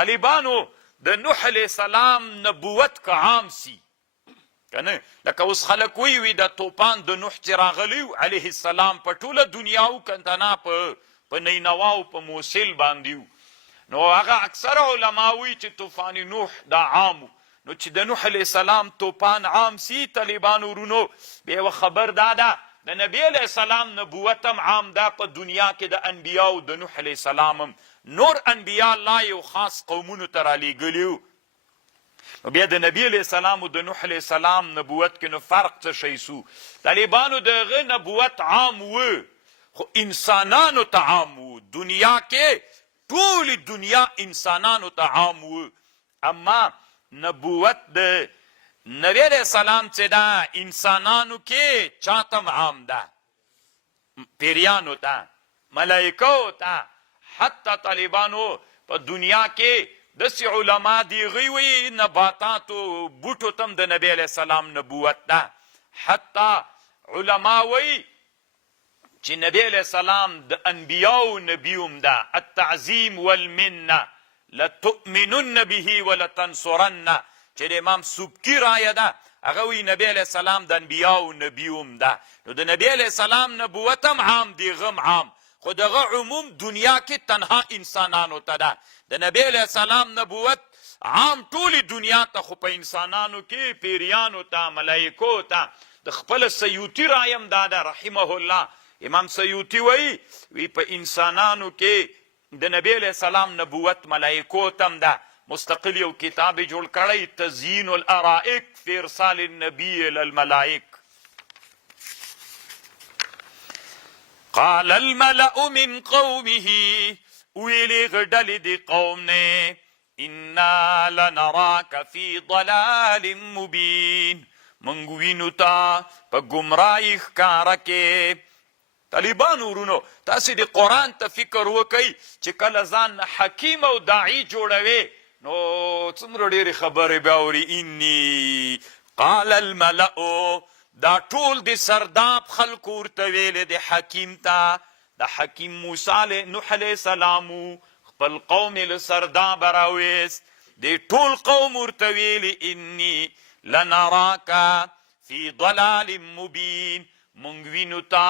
طالبانو د نوح علیه السلام نبوت که عام سی کنه لکه اوس خلک وی د توپان د نوح چې راغلی علیه السلام په ټوله دنیا او کنتنا په نینوا او په موصل باندې نو هغه اکثر علما وی چې طوفان نوح دا عام نو چې د نوح علیه السلام توپان عام سی طالبانو ورونو بیا خبر دادا د نبی علیه السلام نبوت هم عام دا په دنیا کې د انبیاو د نوح علیه السلام هم نور انبیا الله یو خاص قومونو ته رالیږلي بیا د نبی علیه السلام او د نوح علیه السلام نبوت کې نو فرق څه شی سو طالبانو د هغه نبوت عام و خو انسانانو ته عام و دنیا کې ټول دنیا انسانانو ته عام و اما نبوت د نبی علیه السلام چې دا انسانانو کې چاته عام ده پیریانو ته ملائکو ته حتی طالبانو په دنیا کې دسی علما دی غیوی نباتاتو بوټو تم د نبی علیہ السلام نبوت ده حتی علما وی چې نبی علیہ السلام د انبیاو نبیوم ده التعظیم والمنه لتؤمنن به ولتنصرن چې د امام سبکی رایه ده هغه وی نبی علیہ السلام د انبیاو نبیوم ده نو د نبی علیہ السلام نبوت هم عام دی غم عام خو دغه عموم دنیا کې تنها انسانانو ته ده د نبی علیہ السلام نبوت عام ټولی دنیا ته خو په انسانانو کې پیریانو ته ملائکو ته د خپل سیوطي رایم داده رحمه الله امام سیوطي وی په انسانانو کې د نبی علیہ السلام نبوت ملائکو تم ده مستقل یو کتاب جوړ کړی تزیین الارائک فی ارسال النبی للملائک قال الملأ من قومه ویلی غډلې دی قوم نه انا لنراک فی ضلال مبین منګ وینو تا په ګمراهی ښکاره کې طالبانو ورونو تاسې د قرآن ته فکر وکئ چې کله ځان حکیم او داعی جوړوي نو څومره ډېرې خبرې بیا اوري انی قال الملأ دا ټول د سرداب خلکو ورته ویلې د حکیم ته د حکیم موسی نوح علیه السلام خپل قوم له سرداب راویست د ټول قوم ورته ویلې انی لنراک فی ضلال مبین موږ وینو تا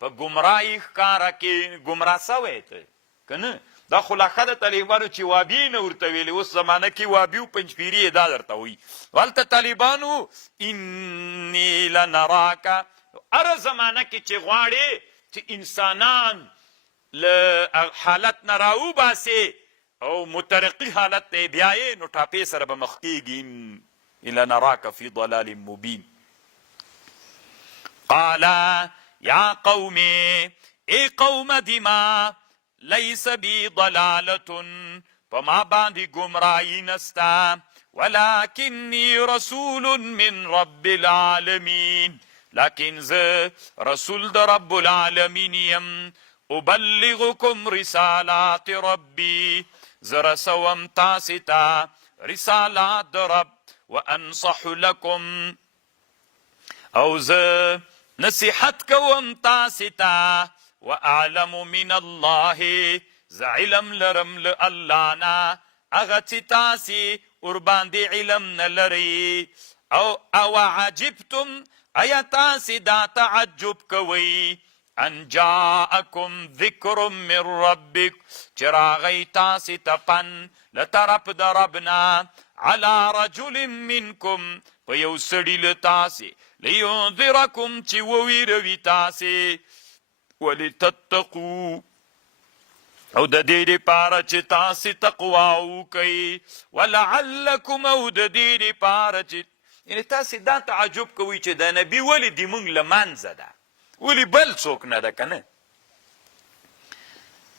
په ګمراهی ښکاره کې ګمراه سوی ته که نه دا خو لا ښه د طالبانو چې وابي نه ورته ویلې اوس زمانه کې وابي او پنجپیري یې دا درته وایي هلته طالبانو انی لنراک هره زمانه کې چې غواړې چې انسانان له حالت نه راوباسې او مترقي حالت ته یې بیایې نو ټاپې سره به مخ کېږي لنراک فی ضلال مبین قال یا قوم ای قوم دیما لیس بی ضلالت پا ما باندی گمرائی نستا ولکنی رسول من رب العالمین لیکن ز رسول در رب العالمین یم ابلغکم رسالات ربی زرسوم تاستا رسالات در رب وانصح لکم او ز نصیحت کوم تاستا واعلم من الله ز علم لرم ل الله نا اغه چې تاسې ورباندې علم نه لري او عجبتم ایا تاسې دا تعجب کوئ ان جاءکم ذکر من ربک چې راغی تاسې ته پن له طرف د ربنا علی رجل منکم په یو سړي له تاسې لینذرکم چې وویروي تاسې ولتتقوا او د دې لپاره چې تاسې تقوا وکئ ولعلکم او د دې لپاره چې یعنې تاسې دا تعجب کوئ چې د نبي ولې د موږ له منځه ده ولې بل څوک نه ده که نه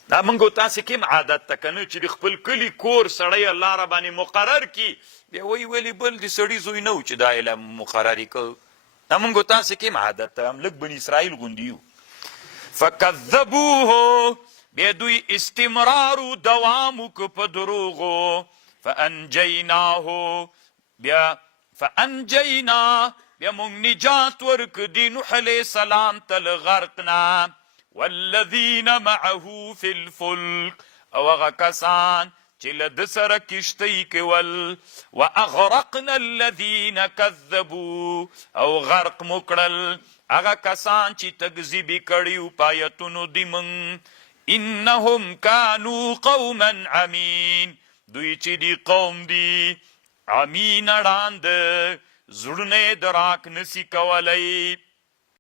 دا موږ او تاسې کې هم عادت ته که نه چې د خپل کلي کور سړی الله را باندې مقرر کي بیا وایي ولې بل د سړي زوی نه و چې دا علم مقررې کو دا موږ او تاسې کې هم عادت ته هم لږ بني اسرائیل غوندي یو فکذبوه بیا دوی استمرار و دوام وکړه په دروغو فانجیناه بیا موږ نجات ورکړو د نوح علیه السلام ته له غرق نه والذین معه فی الفلک او هغه کسان چې له ده سره کشتۍ کې ول واغرقنا الذین کذبوا او غرق مو کړل هغه کسان چې تکذیب کړي په آیتونو د موږ انهم کانوا قوما عمین دوی چې دی قوم دی عمین ړاند زړونه یې دراک نسی کولی